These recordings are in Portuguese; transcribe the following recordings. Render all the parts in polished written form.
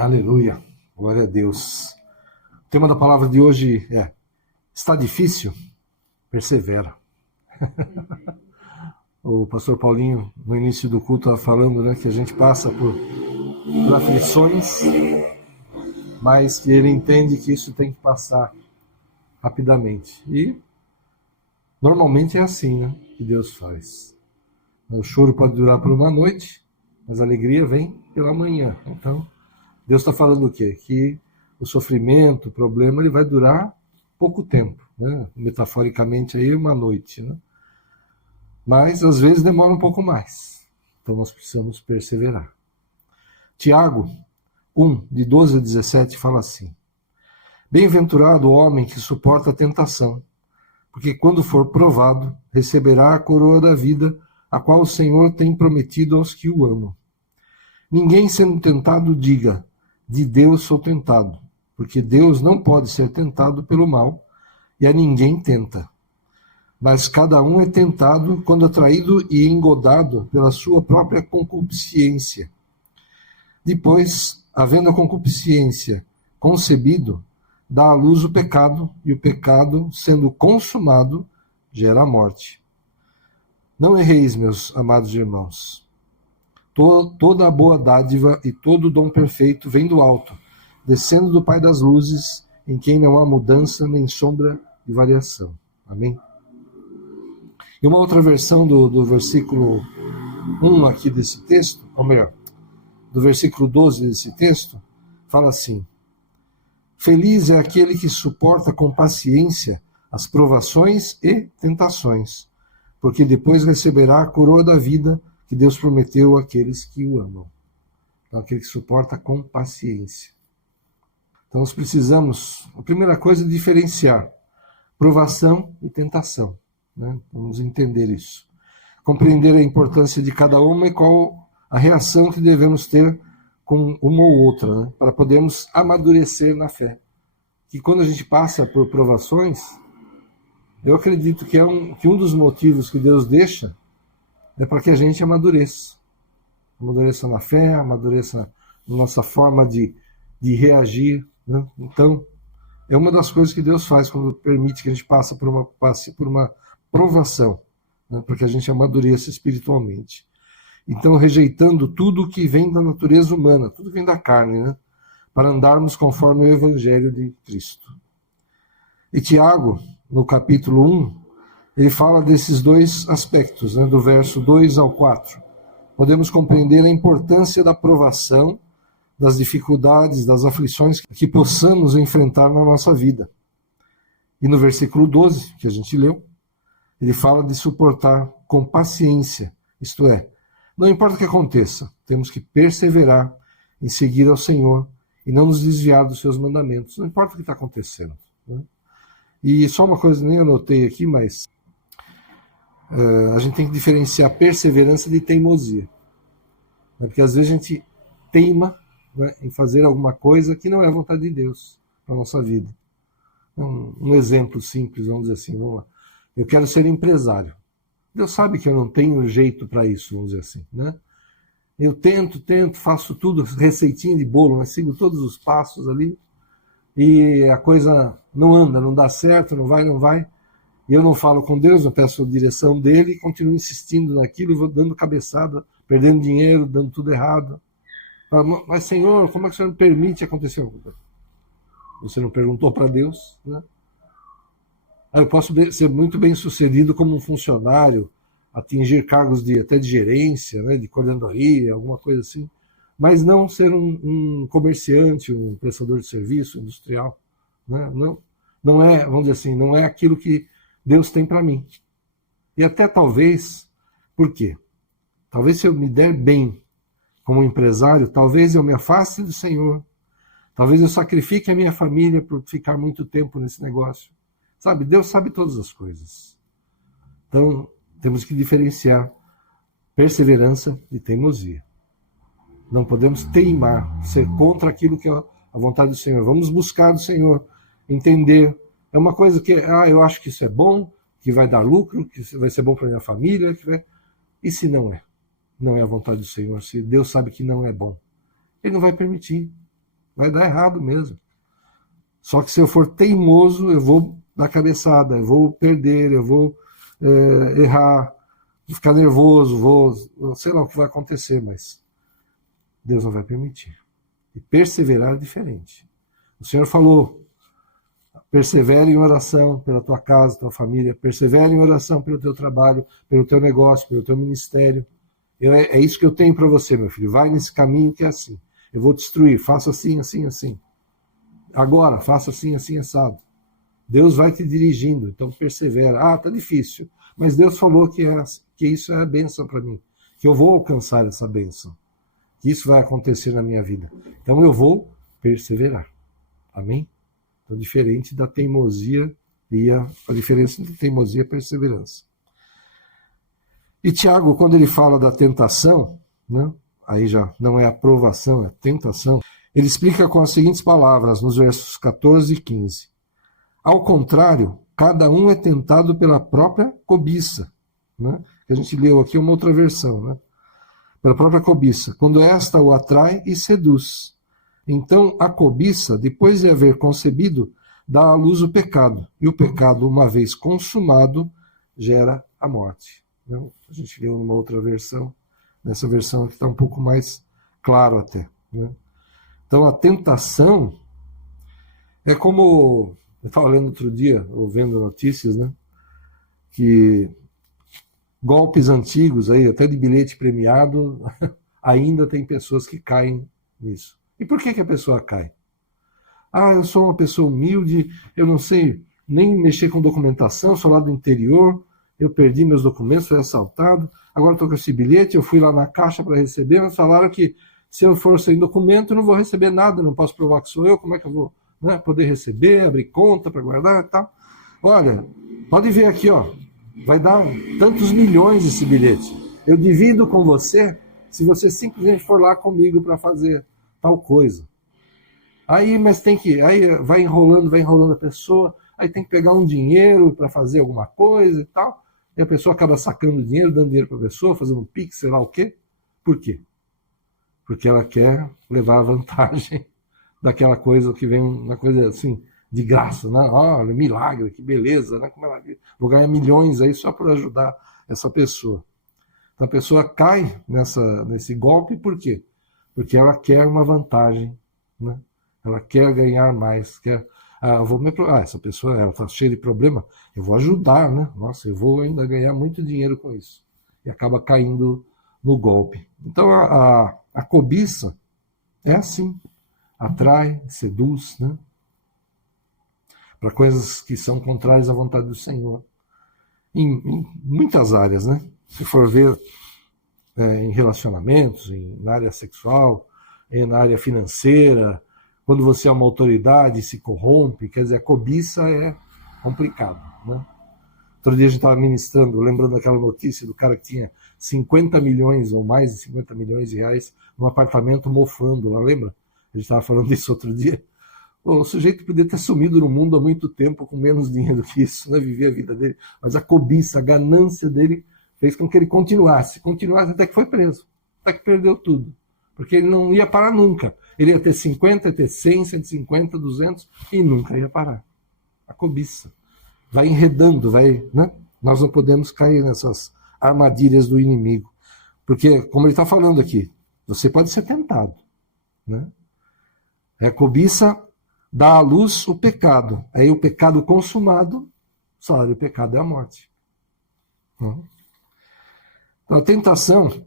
Aleluia, glória a Deus. O tema da palavra de hoje é: está difícil? Persevera. O pastor Paulinho, no início do culto, estava falando, né, que a gente passa por aflições, mas que ele entende que isso tem que passar rapidamente. E normalmente é assim, né, que Deus faz. O choro pode durar por uma noite, mas a alegria vem pela manhã. Então, Deus está falando o quê? Que o sofrimento, o problema, ele vai durar pouco tempo, né? Metaforicamente aí uma noite, né? Mas às vezes demora um pouco mais. Então nós precisamos perseverar. Tiago 1, de 12 a 17, fala assim: Bem-aventurado o homem que suporta a tentação, porque quando for provado, receberá a coroa da vida, a qual o Senhor tem prometido aos que o amam. Ninguém sendo tentado diga: de Deus sou tentado, porque Deus não pode ser tentado pelo mal, e a ninguém tenta. Mas cada um é tentado quando atraído e engodado pela sua própria concupiscência. Depois, havendo a concupiscência concebido, dá à luz o pecado, e o pecado, sendo consumado, gera a morte. Não erreis, meus amados irmãos. Toda a boa dádiva e todo o dom perfeito vem do alto, descendo do Pai das luzes, em quem não há mudança nem sombra de variação. Amém? E uma outra versão do versículo 1 aqui desse texto, ou melhor, do versículo 12 desse texto, fala assim: Feliz é aquele que suporta com paciência as provações e tentações, porque depois receberá a coroa da vida que Deus prometeu àqueles que o amam. Então, aquele que suporta com paciência. Então, nós precisamos, a primeira coisa, diferenciar provação e tentação. Né? Vamos entender isso. Compreender a importância de cada uma e qual a reação que devemos ter com uma ou outra, né? Para podermos amadurecer na fé. Que quando a gente passa por provações, eu acredito que um dos motivos que Deus deixa é para que a gente amadureça. Amadureça na fé, amadureça na nossa forma de reagir. Né? Então, é uma das coisas que Deus faz quando permite que a gente passe por uma provação, né? Para que a gente amadureça espiritualmente. Então, rejeitando tudo que vem da natureza humana, tudo que vem da carne, né? Para andarmos conforme o Evangelho de Cristo. E Tiago, no capítulo 1, ele fala desses dois aspectos, né, do verso 2 ao 4. Podemos compreender a importância da provação, das dificuldades, das aflições que possamos enfrentar na nossa vida. E no versículo 12, que a gente leu, ele fala de suportar com paciência, isto é, não importa o que aconteça, temos que perseverar em seguir ao Senhor e não nos desviar dos seus mandamentos, não importa o que está acontecendo. Né? E só uma coisa, nem anotei aqui, mas a gente tem que diferenciar perseverança de teimosia. Né? Porque às vezes a gente teima, né, em fazer alguma coisa que não é a vontade de Deus para a nossa vida. Um exemplo simples, vamos dizer assim, vamos lá. Eu quero ser empresário. Deus sabe que eu não tenho jeito para isso, vamos dizer assim. Né? Eu tento, faço tudo, receitinha de bolo, mas sigo todos os passos ali, e a coisa não anda, não dá certo, não vai. E eu não falo com Deus, não peço a direção dele, e continuo insistindo naquilo, vou dando cabeçada, perdendo dinheiro, dando tudo errado. Mas, Senhor, como é que o Senhor me permite acontecer alguma coisa? Você não perguntou para Deus, né? Eu posso ser muito bem sucedido como um funcionário, atingir cargos até de gerência, né, de coordenadoria, alguma coisa assim, mas não ser um comerciante, um prestador de serviço industrial. Né? Não é, vamos dizer assim, não é aquilo que Deus tem para mim. E até talvez, por quê? Talvez se eu me der bem como empresário, talvez eu me afaste do Senhor, talvez eu sacrifique a minha família por ficar muito tempo nesse negócio. Sabe, Deus sabe todas as coisas. Então, temos que diferenciar perseverança de teimosia. Não podemos teimar, ser contra aquilo que é a vontade do Senhor. Vamos buscar do Senhor, entender. É uma coisa que, eu acho que isso é bom, que vai dar lucro, que vai ser bom para a minha família. E se não é? Não é a vontade do Senhor. Se Deus sabe que não é bom, Ele não vai permitir. vai dar errado mesmo. Só que se eu for teimoso, eu vou dar cabeçada, eu vou perder, eu vou errar, vou ficar nervoso, sei lá o que vai acontecer, mas Deus não vai permitir. E perseverar é diferente. O Senhor falou, persevere em oração pela tua casa, tua família, persevere em oração pelo teu trabalho, pelo teu negócio, pelo teu ministério. É isso que eu tenho para você, meu filho. Vai nesse caminho que é assim. Eu vou destruir, faça assim, assim, assim. Agora, faça assim, assim, assado. Deus vai te dirigindo, então persevera. Tá difícil, mas Deus falou que isso é a bênção para mim, que eu vou alcançar essa bênção, que isso vai acontecer na minha vida. Então eu vou perseverar. Amém? Então, diferente da teimosia e a diferença entre teimosia e perseverança. E Tiago, quando ele fala da tentação, né, aí já não é aprovação, é tentação, ele explica com as seguintes palavras, nos versos 14 e 15. Ao contrário, cada um é tentado pela própria cobiça. Né? A gente leu aqui uma outra versão. Né? Pela própria cobiça, quando esta o atrai e seduz. Então, a cobiça, depois de haver concebido, dá à luz o pecado. E o pecado, uma vez consumado, gera a morte. Né? A gente leu numa outra versão. Nessa versão aqui está um pouco mais claro até. Né? Então, a tentação é como... Eu estava lendo outro dia, ou vendo notícias, né? Que golpes antigos, aí, até de bilhete premiado, ainda tem pessoas que caem nisso. E por que a pessoa cai? Eu sou uma pessoa humilde, eu não sei nem mexer com documentação, sou lá do interior, eu perdi meus documentos, fui assaltado, agora estou com esse bilhete, eu fui lá na caixa para receber, mas falaram que se eu for sem documento, eu não vou receber nada, não posso provar que sou eu, como é que eu vou poder receber, abrir conta para guardar e tal? Olha, pode ver aqui, vai dar tantos milhões esse bilhete. Eu divido com você se você simplesmente for lá comigo para fazer tal coisa. Aí vai enrolando a pessoa, aí tem que pegar um dinheiro para fazer alguma coisa e tal, e a pessoa acaba sacando dinheiro, dando dinheiro para a pessoa, fazendo um pix, sei lá o quê. Por quê? Porque ela quer levar a vantagem daquela coisa que vem, uma coisa assim, de graça, né? Olha, milagre, que beleza, né? Como ela vou ganhar milhões aí só por ajudar essa pessoa. Então a pessoa cai nesse golpe, por quê? Porque ela quer uma vantagem, né? Ela quer ganhar mais, essa pessoa ela está cheia de problema, eu vou ajudar, né? Nossa, eu vou ainda ganhar muito dinheiro com isso. E acaba caindo no golpe. Então a cobiça é assim, atrai, seduz, né? Para coisas que são contrárias à vontade do Senhor. Em muitas áreas, né? Se for ver em relacionamentos, na área sexual, na área financeira, quando você é uma autoridade e se corrompe, quer dizer, a cobiça é complicado, né? Outro dia a gente estava ministrando, lembrando aquela notícia do cara que tinha 50 milhões ou mais de 50 milhões de reais num apartamento mofando lá, lembra? A gente estava falando disso outro dia. O sujeito podia ter sumido no mundo há muito tempo com menos dinheiro que isso, né? Viver a vida dele. Mas a cobiça, a ganância dele fez com que ele continuasse até que foi preso, até que perdeu tudo. Porque ele não ia parar nunca. Ele ia ter 50, ia ter 100, 150, 200 e nunca ia parar. A cobiça. Vai enredando, né? Nós não podemos cair nessas armadilhas do inimigo. Porque, como ele está falando aqui, você pode ser tentado, né? A cobiça dá à luz o pecado. Aí o pecado consumado, o salário do pecado é a morte. Então, a tentação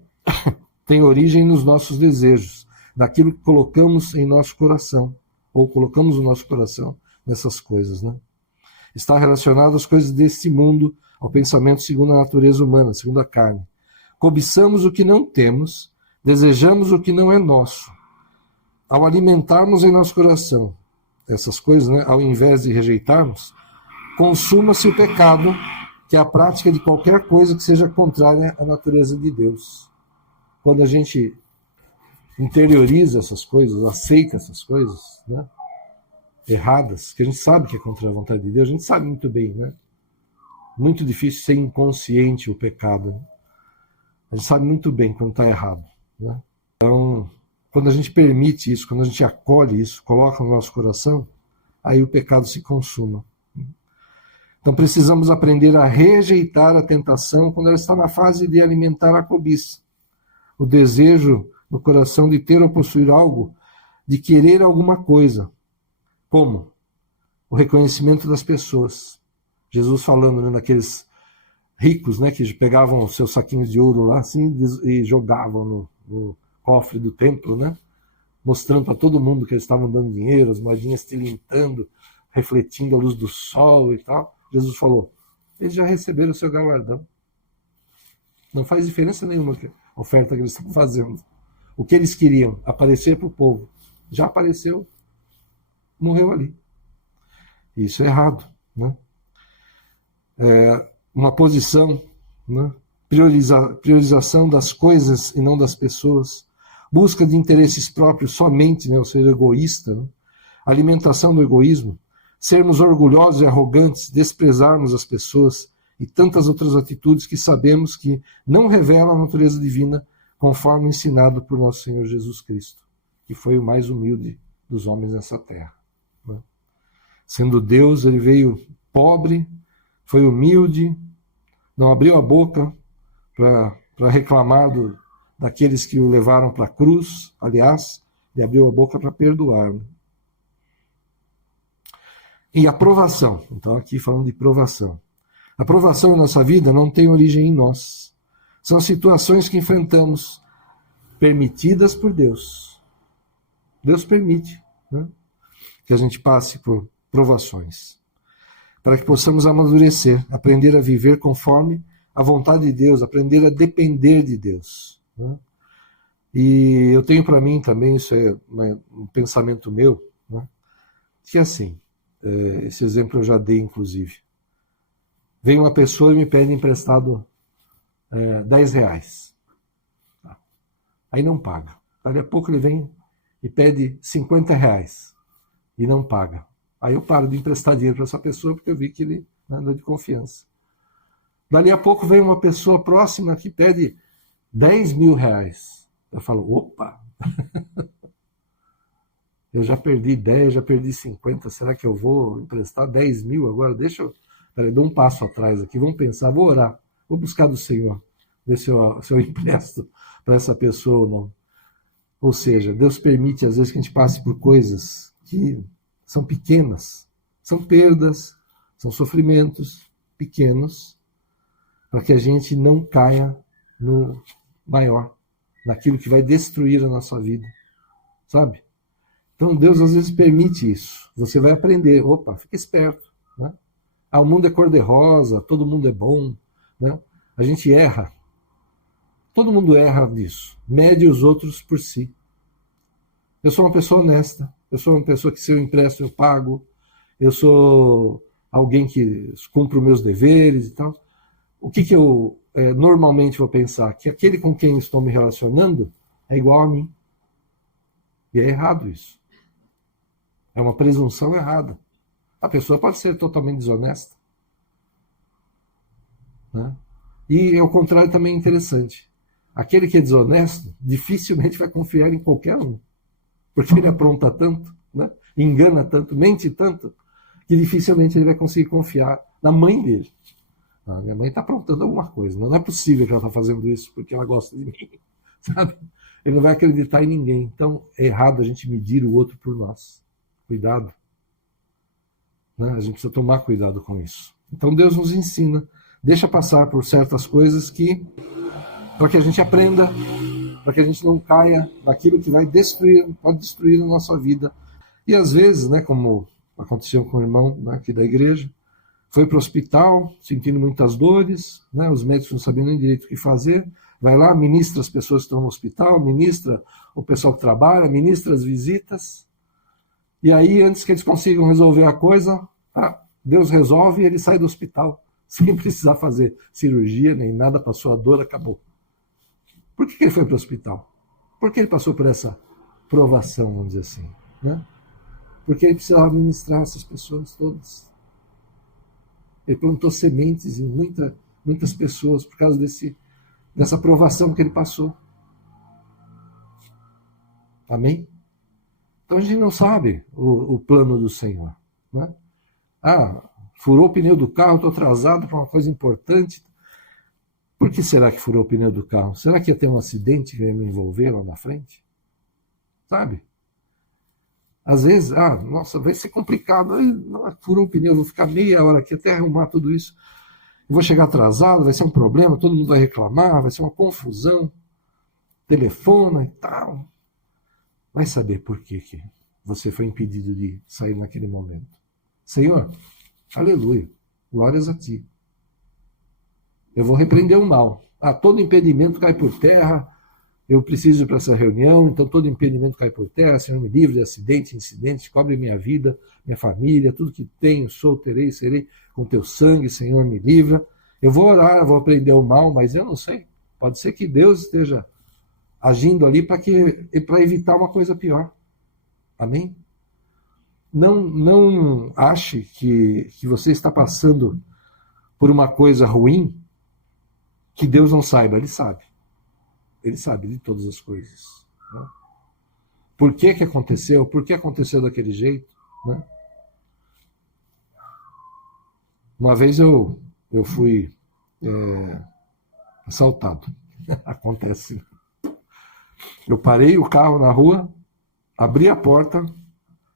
tem origem nos nossos desejos, daquilo que colocamos em nosso coração, ou colocamos no nosso coração nessas coisas, né? Está relacionado às coisas deste mundo, ao pensamento segundo a natureza humana, segundo a carne. Cobiçamos o que não temos, desejamos o que não é nosso. Ao alimentarmos em nosso coração essas coisas, né, ao invés de rejeitarmos, consuma-se o pecado, que é a prática de qualquer coisa que seja contrária à natureza de Deus. Quando a gente interioriza essas coisas, aceita essas coisas, né, erradas, que a gente sabe que é contra a vontade de Deus, a gente sabe muito bem, né? Muito difícil ser inconsciente o pecado. Né? A gente sabe muito bem quando está errado, né? Então, quando a gente permite isso, quando a gente acolhe isso, coloca no nosso coração, aí o pecado se consuma. Então precisamos aprender a rejeitar a tentação quando ela está na fase de alimentar a cobiça. O desejo no coração de ter ou possuir algo, de querer alguma coisa. Como? O reconhecimento das pessoas. Jesus falando, né, daqueles ricos, né, que pegavam os seus saquinhos de ouro lá assim, e jogavam no cofre do templo, né, mostrando para todo mundo que eles estavam dando dinheiro, as moedinhas tilintando, refletindo a luz do sol e tal. Jesus falou, eles já receberam o seu galardão. Não faz diferença nenhuma a oferta que eles estão fazendo. O que eles queriam, aparecer para o povo, já apareceu, morreu ali. Isso é errado, né? Uma posição, né? Priorização das coisas e não das pessoas, busca de interesses próprios somente, né? Ou seja, egoísta, né? Alimentação do egoísmo, sermos orgulhosos e arrogantes, desprezarmos as pessoas e tantas outras atitudes que sabemos que não revelam a natureza divina conforme ensinado por nosso Senhor Jesus Cristo, que foi o mais humilde dos homens nessa terra, né? Sendo Deus, ele veio pobre, foi humilde, não abriu a boca para reclamar daqueles que o levaram para a cruz. Aliás, ele abriu a boca para perdoar, né? E aprovação. Então, aqui falando de provação. A provação em nossa vida não tem origem em nós. São situações que enfrentamos, permitidas por Deus. Deus permite, né, que a gente passe por provações, para que possamos amadurecer, aprender a viver conforme a vontade de Deus, aprender a depender de Deus, né? E eu tenho para mim também, isso é um pensamento meu, né, que assim, esse exemplo eu já dei inclusive. Vem uma pessoa e me pede emprestado 10 reais. Aí não paga. Daqui a pouco ele vem e pede 50 reais e não paga. Aí eu paro de emprestar dinheiro para essa pessoa porque eu vi que ele anda de confiança. Dali a pouco vem uma pessoa próxima que pede 10 mil reais. Eu falo, opa, eu já perdi 10, já perdi 50, será que eu vou emprestar 10 mil agora? Deixa eu... Peraí, dou um passo atrás aqui, vamos pensar, vou orar, vou buscar do Senhor, ver se eu empresto para essa pessoa ou não. Ou seja, Deus permite às vezes que a gente passe por coisas que são pequenas, são perdas, são sofrimentos pequenos, para que a gente não caia no maior, naquilo que vai destruir a nossa vida, sabe? Então Deus às vezes permite isso, você vai aprender, opa, fica esperto, né? O mundo é cor-de-rosa, todo mundo é bom, né? A gente erra. Todo mundo erra nisso. Mede os outros por si. Eu sou uma pessoa honesta. Eu sou uma pessoa que, se eu empresto, eu pago. Eu sou alguém que cumpre os meus deveres e tal. O que eu normalmente vou pensar? Que aquele com quem estou me relacionando é igual a mim. E é errado isso. É uma presunção errada. A pessoa pode ser totalmente desonesta, né? E ao contrário também é interessante. Aquele que é desonesto dificilmente vai confiar em qualquer um, porque ele apronta tanto, né? Engana tanto, mente tanto, que dificilmente ele vai conseguir confiar na mãe dele. Minha mãe está aprontando alguma coisa, não é possível que ela está fazendo isso porque ela gosta de mim, sabe? Ele não vai acreditar em ninguém. Então é errado a gente medir o outro por nós. Cuidado. Né? A gente precisa tomar cuidado com isso. Então Deus nos ensina, deixa passar por certas coisas para que a gente aprenda, para que a gente não caia naquilo que pode destruir a nossa vida. E às vezes, né, como aconteceu com o irmão, né, aqui da igreja, foi para o hospital, sentindo muitas dores, né, os médicos não sabiam nem direito o que fazer, vai lá, ministra as pessoas que estão no hospital, ministra o pessoal que trabalha, ministra as visitas. E aí, antes que eles consigam resolver a coisa, Deus resolve e ele sai do hospital, sem precisar fazer cirurgia, nem nada, passou a dor, acabou. Por que ele foi para o hospital? Porque ele passou por essa provação, vamos dizer assim, né? Porque ele precisava ministrar essas pessoas todas. Ele plantou sementes em muitas pessoas por causa dessa provação que ele passou. Amém? Então a gente não sabe o plano do Senhor. Né? Furou o pneu do carro, estou atrasado para uma coisa importante. Por que será que furou o pneu do carro? Será que ia ter um acidente que ia me envolver lá na frente? Sabe? Às vezes, nossa, vai ser complicado. Furou o pneu, vou ficar meia hora aqui até arrumar tudo isso. Eu vou chegar atrasado, vai ser um problema, todo mundo vai reclamar, vai ser uma confusão. Telefona e tal. Vai saber por que você foi impedido de sair naquele momento. Senhor, aleluia, glórias a ti. Eu vou repreender o mal. Todo impedimento cai por terra, eu preciso ir para essa reunião, então todo impedimento cai por terra, Senhor, me livre de acidente, incidentes, cobre minha vida, minha família, tudo que tenho, sou, terei, serei, com teu sangue, Senhor, me livra. Eu vou orar, eu vou repreender o mal, mas eu não sei. Pode ser que Deus esteja agindo ali para evitar uma coisa pior. Amém? Não ache que você está passando por uma coisa ruim que Deus não saiba. Ele sabe. Ele sabe de todas as coisas. Né? Por que aconteceu? Por que aconteceu daquele jeito? Né? Uma vez eu fui assaltado. Acontece. Eu parei o carro na rua, abri a porta,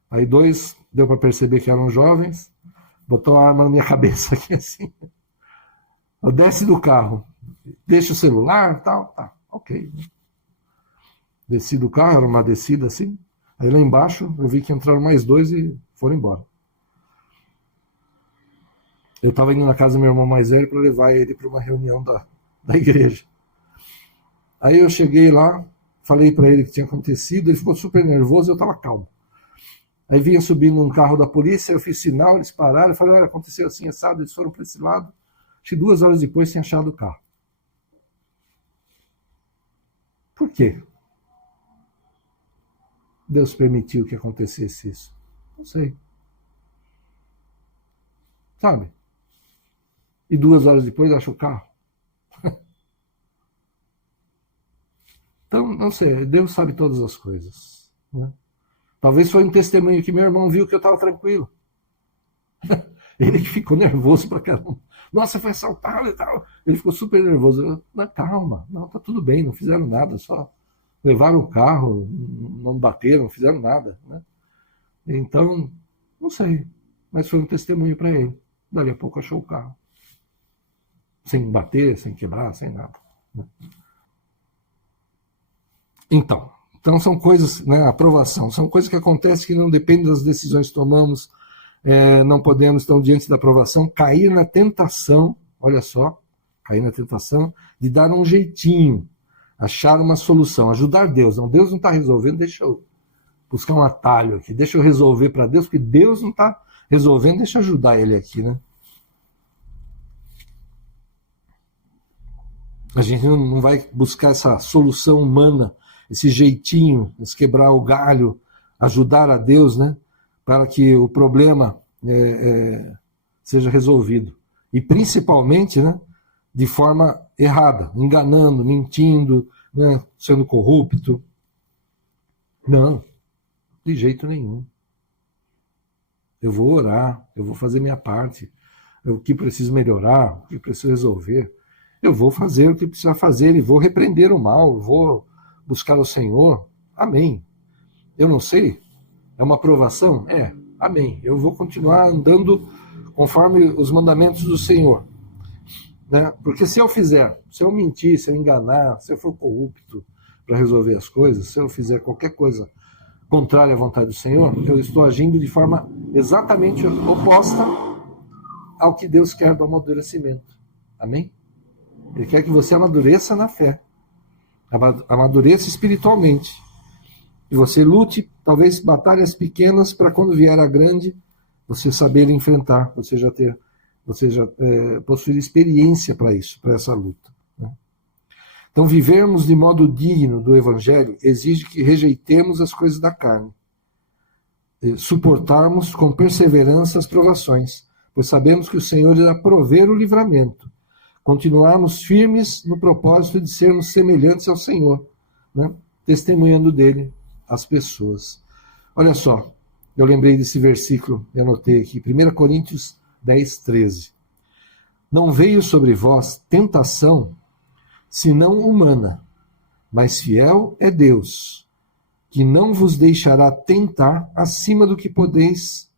aí dois, deu para perceber que eram jovens, botou a arma na minha cabeça aqui assim. Eu desce do carro, deixa o celular, tal, tá, ok. Desci do carro, era uma descida assim, aí lá embaixo eu vi que entraram mais dois e foram embora. Eu estava indo na casa do meu irmão mais velho para levar ele para uma reunião da igreja. Aí eu cheguei lá, falei para ele o que tinha acontecido, ele ficou super nervoso e eu estava calmo. Aí vinha subindo um carro da polícia, eu fiz sinal, eles pararam, eu falei, olha, aconteceu assim, assado, eles foram para esse lado. Acho que 2 horas depois tinha achado o carro. Por quê? Deus permitiu que acontecesse isso? Não sei. Sabe? E 2 horas depois achou o carro. Então, não sei, Deus sabe todas as coisas. Né? Talvez foi um testemunho que meu irmão viu que eu estava tranquilo. Ele que ficou nervoso pra caramba. Nossa, foi assaltado e tal. Ele ficou super nervoso. Eu, calma, não, tá tudo bem, não fizeram nada, só levaram o carro, não bateram, não fizeram nada. Né? Então, não sei, mas foi um testemunho para ele. Dali a pouco achou o carro. Sem bater, sem quebrar, sem nada. Né? Então são coisas, né, aprovação, são coisas que acontecem que não dependem das decisões que tomamos, não podemos, então, diante da aprovação, cair na tentação, olha só, cair na tentação de dar um jeitinho, achar uma solução, ajudar Deus. Não, Deus não está resolvendo, deixa eu buscar um atalho aqui, deixa eu resolver para Deus, porque Deus não está resolvendo, deixa eu ajudar ele aqui, né? A gente não vai buscar essa solução humana, esse jeitinho, esse quebrar o galho, ajudar a Deus, né, para que o problema seja resolvido. E principalmente, né, de forma errada, enganando, mentindo, né, sendo corrupto. Não, de jeito nenhum. Eu vou orar, eu vou fazer minha parte, o que preciso melhorar, o que preciso resolver. Eu vou fazer o que precisa fazer e vou repreender o mal, eu vou buscar o Senhor. Amém. Eu não sei, é uma aprovação? Amém. Eu vou continuar andando conforme os mandamentos do Senhor. Né? Porque se eu fizer, se eu mentir, se eu enganar, se eu for corrupto para resolver as coisas, se eu fizer qualquer coisa contrária à vontade do Senhor, eu estou agindo de forma exatamente oposta ao que Deus quer do amadurecimento. Amém? Ele quer que você amadureça na fé, amadureça espiritualmente, e você lute, talvez, batalhas pequenas para quando vier a grande, você saber enfrentar, você já possuir experiência para isso, para essa luta. Né? Então, vivermos de modo digno do Evangelho exige que rejeitemos as coisas da carne, suportarmos com perseverança as provações, pois sabemos que o Senhor irá prover o livramento, continuarmos firmes no propósito de sermos semelhantes ao Senhor, né? Testemunhando dele as pessoas. Olha só, eu lembrei desse versículo e anotei aqui, 1 Coríntios 10, 13. Não veio sobre vós tentação, senão humana, mas fiel é Deus, que não vos deixará tentar acima do que podeis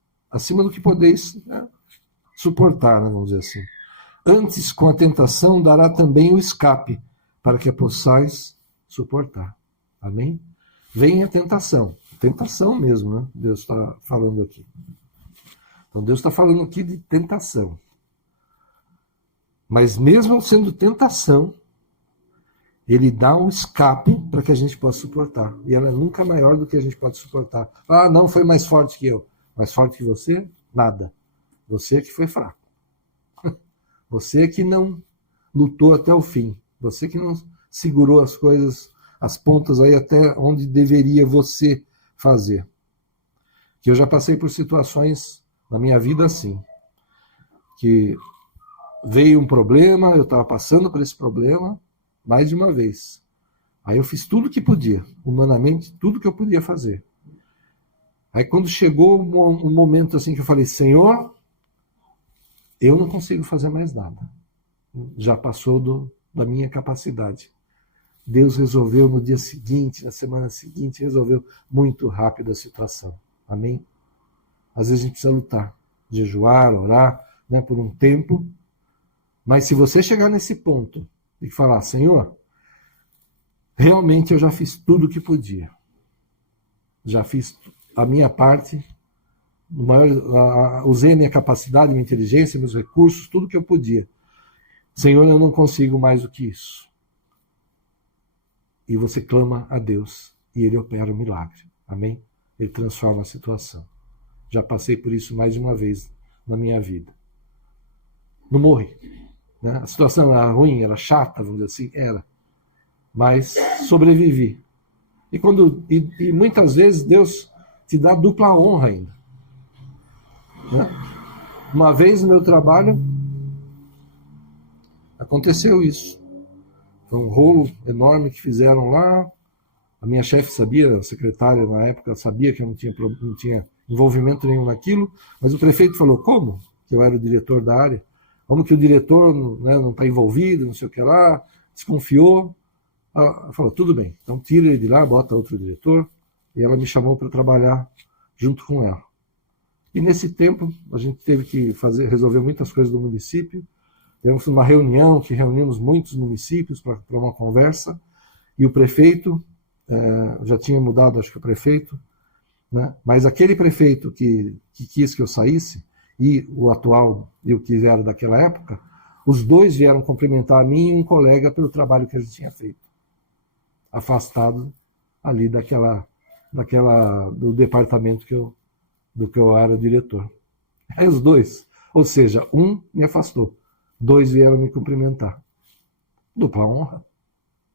suportar, né, vamos dizer assim. Antes, com a tentação, dará também o escape, para que a possais suportar. Amém? Vem a tentação mesmo, né? Deus está falando aqui. Então Deus está falando aqui de tentação. Mas mesmo sendo tentação, Ele dá um escape para que a gente possa suportar. E ela é nunca maior do que a gente pode suportar. Ah, não, foi mais forte que eu. Mais forte que você? Nada. Você que foi fraco. Você que não lutou até o fim. Você que não segurou as coisas, as pontas aí até onde deveria você fazer. Que eu já passei por situações na minha vida assim. Que veio um problema, eu estava passando por esse problema mais de uma vez. Aí eu fiz tudo que podia, humanamente, tudo que eu podia fazer. Aí quando chegou um momento assim que eu falei, Senhor, eu não consigo fazer mais nada. Já passou da minha capacidade. Deus resolveu no dia seguinte, na semana seguinte, resolveu muito rápido a situação. Amém? Às vezes a gente precisa lutar, jejuar, orar, né, por um tempo. Mas se você chegar nesse ponto e falar, Senhor, realmente eu já fiz tudo o que podia. Já fiz a minha parte, usei a minha capacidade, minha inteligência, meus recursos, tudo que eu podia. Senhor, eu não consigo mais do que isso. E você clama a Deus e Ele opera o milagre. Amém? Ele transforma a situação. Já passei por isso mais de uma vez na minha vida. Não morri. Né? A situação era ruim, era chata, vamos dizer assim, era. Mas sobrevivi. E muitas vezes Deus te dá dupla honra ainda. Né? Uma vez no meu trabalho, aconteceu isso. Foi um rolo enorme que fizeram lá. A minha chefe sabia, a secretária na época sabia que eu não tinha envolvimento nenhum naquilo, mas o prefeito falou, como? Que eu era o diretor da área. Como que o diretor, né, não está envolvido, não sei o que lá, desconfiou. Ela falou, tudo bem, então tira ele de lá, bota outro diretor. E ela me chamou para trabalhar junto com ela. E nesse tempo, a gente teve que resolver muitas coisas do município. Tivemos uma reunião que reunimos muitos municípios para uma conversa. E o prefeito, já tinha mudado, acho que o prefeito, né? Mas aquele prefeito que quis que eu saísse, e o atual e o que era daquela época, os dois vieram cumprimentar a mim e um colega pelo trabalho que a gente tinha feito. Afastado ali do departamento do que eu era diretor. Aí os dois, ou seja, um me afastou, dois vieram me cumprimentar. Dupla honra,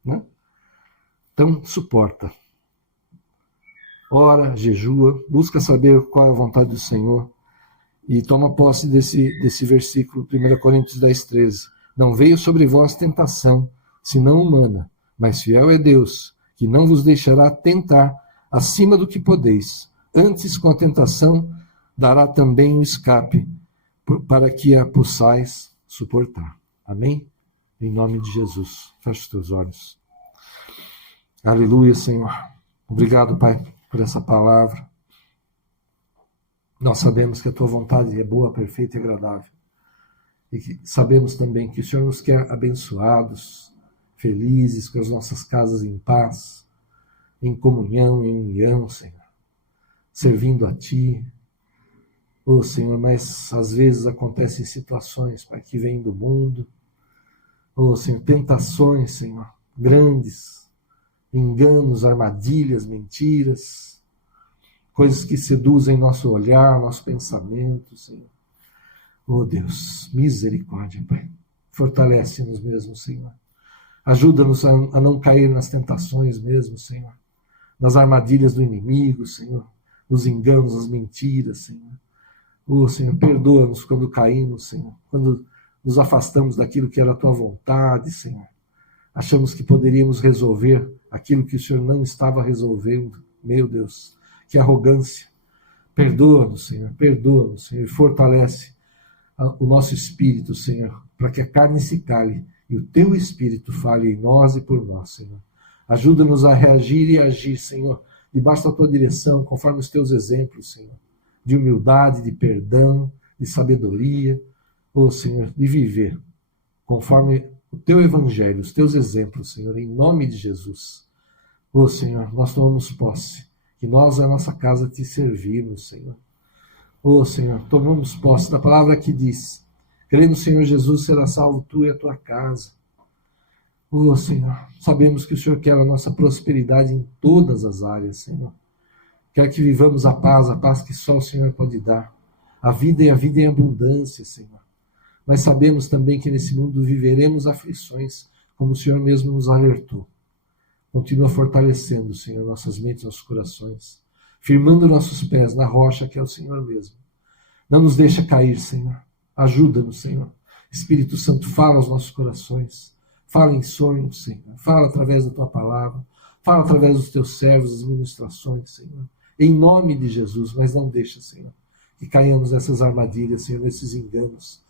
né? Então, suporta. Ora, jejua, busca saber qual é a vontade do Senhor e toma posse desse versículo, 1 Coríntios 10, 13. Não veio sobre vós tentação, senão humana, mas fiel é Deus, que não vos deixará tentar acima do que podeis. Antes, com a tentação, dará também o escape, para que a possais suportar. Amém? Em nome de Jesus. Feche os teus olhos. Aleluia, Senhor. Obrigado, Pai, por essa palavra. Nós sabemos que a Tua vontade é boa, perfeita e agradável. E que sabemos também que o Senhor nos quer abençoados, felizes, com as nossas casas em paz, em comunhão, em união, Senhor. Servindo a Ti. Oh, Senhor, mas às vezes acontecem situações, Pai, que vêm do mundo. Oh, Senhor, tentações, Senhor, grandes, enganos, armadilhas, mentiras, coisas que seduzem nosso olhar, nosso pensamento, Senhor. Oh, Deus, misericórdia, Pai. Fortalece-nos mesmo, Senhor. Ajuda-nos a não cair nas tentações mesmo, Senhor. Nas armadilhas do inimigo, Senhor. Nos enganos, as mentiras, Senhor. Oh, Senhor, perdoa-nos quando caímos, Senhor. Quando nos afastamos daquilo que era a Tua vontade, Senhor. Achamos que poderíamos resolver aquilo que o Senhor não estava resolvendo Meu Deus, que arrogância. Perdoa-nos, Senhor, e fortalece o nosso espírito, Senhor, para que a carne se cale e o teu espírito fale em nós e por nós, Senhor. Ajuda-nos a reagir e agir, Senhor, debaixo da tua direção, conforme os teus exemplos, Senhor, de humildade, de perdão, de sabedoria, Senhor, de viver conforme o teu evangelho, os teus exemplos, Senhor, em nome de Jesus. Senhor, nós tomamos posse, que nós, a nossa casa, te servimos, Senhor. Senhor, tomamos posse da palavra que diz: crê no Senhor Jesus, será salvo tu e a tua casa. Senhor, sabemos que o Senhor quer a nossa prosperidade em todas as áreas, Senhor. Quer que vivamos a paz que só o Senhor pode dar. A vida em abundância, Senhor. Mas sabemos também que nesse mundo viveremos aflições, como o Senhor mesmo nos alertou. Continua fortalecendo, Senhor, nossas mentes, nossos corações, firmando nossos pés na rocha que é o Senhor mesmo. Não nos deixa cair, Senhor. Ajuda-nos, Senhor. Espírito Santo, fala aos nossos corações. Fala em sonhos, Senhor. Fala através da tua palavra. Fala através dos teus servos, das ministrações, Senhor. Em nome de Jesus, mas não deixa, Senhor, que caiamos nessas armadilhas, Senhor, nesses enganos.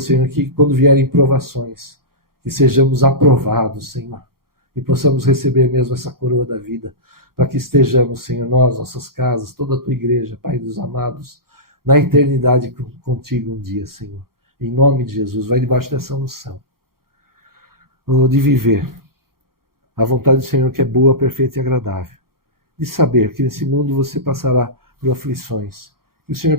Senhor, que quando vierem provações, que sejamos aprovados, Senhor, e possamos receber mesmo essa coroa da vida, para que estejamos, Senhor, nós, nossas casas, toda a tua igreja, Pai dos amados, na eternidade contigo um dia, Senhor. Em nome de Jesus, vai debaixo dessa unção, de viver a vontade do Senhor, que é boa, perfeita e agradável, de saber que nesse mundo você passará por aflições, que o Senhor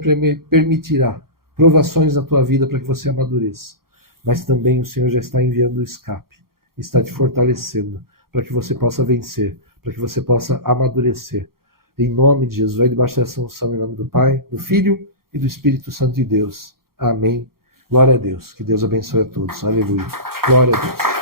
permitirá provações na tua vida para que você amadureça, mas também o Senhor já está enviando o escape, está te fortalecendo para que você possa vencer, para que você possa amadurecer. Em nome de Jesus, vai debaixo dessa unção, em nome do Pai, do Filho e do Espírito Santo de Deus. Amém. Glória a Deus. Que Deus abençoe a todos. Aleluia. Glória a Deus.